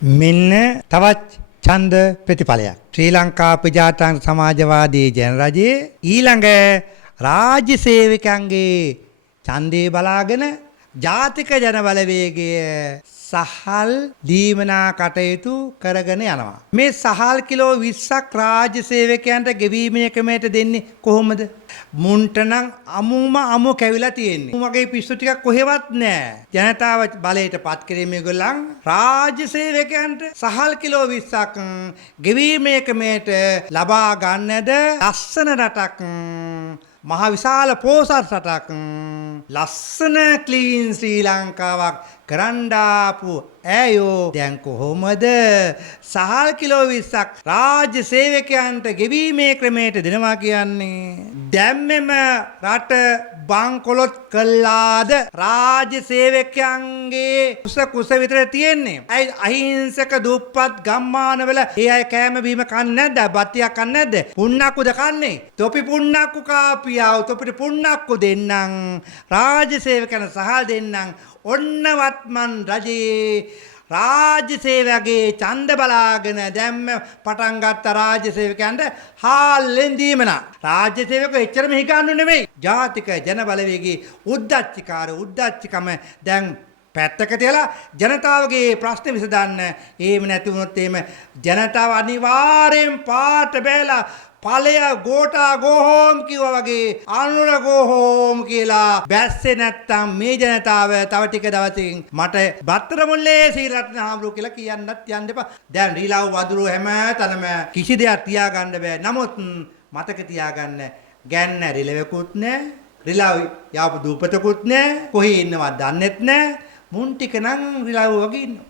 මෙන්න තවත් ඡන්ද ප්‍රතිඵලයක්. ශ්‍රී ලංකා ප්‍රජාතන්ත්‍ර සමාජවාදී ජනරජයේ ඊළඟ රාජ්‍ය සේවකයන්ගේ ඡන්දේ බලාගෙන ජාතික ජන බලවේගය සහල් දීමනා කටයුතු කරගෙන යනවා. මේ සහල් කිලෝ 20ක් රාජ්‍ය සේවකයන්ට ගෙවීමේ ක්‍රමයට දෙන්නේ කොහොමද? මුන්ට නම් අමු කැවිලා තියෙන්නේ. මගේ පිස්සු ටිකක් කොහෙවත් නැහැ. ජනතාව බලයට පත් කිරීමේ ගොල්ලන් රාජ්‍ය සේවකයන්ට සහල් කිලෝ 20ක් ගෙවීමේ ක්‍රමයට ලබා ගන්නද ලස්සන රටක් මහ විශාල පෝසත් රටක් ලස්සන ක්ලීන් ශ්‍රී ලංකාවක් කරන්ඩාපු ඇයෝ දැන් කොහොමද සහල් කිලෝ 20ක් රාජ්‍ය සේවකයන්ට ගෙවීමේ ක්‍රමයට දෙනවා කියන්නේ? දැම්මෙම රට බංකොලොත් කළාද රාජ්‍ය සේවකයන්ගේ කුස විතර තියෙන්නේ. අහිංසක දුප්පත් ගම්මානවල ඒ අය කෑම බීම කන්නේ නැද්ද? බත්තියක් කන්නේ නැද්ද? පුන්නක්කුද කන්නේ? තොපි පුන්නක්කු කාපියව තොපිට පුන්නක්කු දෙන්නම් රාජ්‍ය සේවකයන් සහල් දෙන්නම්. ඔන්න වත්මන් රජයේ රාජ්‍ය සේවකගේ ඡන්ද බලාගෙන දැම්ම පටන් ගත්ත රාජ්‍ය සේවකයන්ට හාල්ලෙන් දීමන. රාජ්‍ය සේවකයෝ එච්චරම හිගන්නු නෙමෙයි. ජාතික ජන බලවේගයේ උද්දච්චකම දැන් පැත්තක තියලා ජනතාවගේ ප්‍රශ්න විසඳන්න. එහෙම නැති වුණොත් එහෙම ජනතාව අනිවාර්යෙන් පාට බැලලා ඵලය ගෝටා ගෝහෝම් කිව්වා වගේ අනුර ගෝහෝම් කියලා බැස්සේ නැත්තම් මේ ජනතාව තව ටික දවසින් මට බත්තර මුල්ලේ සීරත්න හාමුදුරුවෝ කියලා කියන්නත් යන්න එපා. දැන් රීලාව වදුරු හැම තැනම කිසි දෙයක් තියාගන්න බෑ. නමුත් මතක තියාගන්න ගැන්න රිලෙවකුත් නෑ. රිලාව යාපු දූපතකුත් නෑ. කොහේ ඉන්නවද දන්නෙත් නෑ. මුන් ටික නම් රිලාව වගේ ඉන්නවා.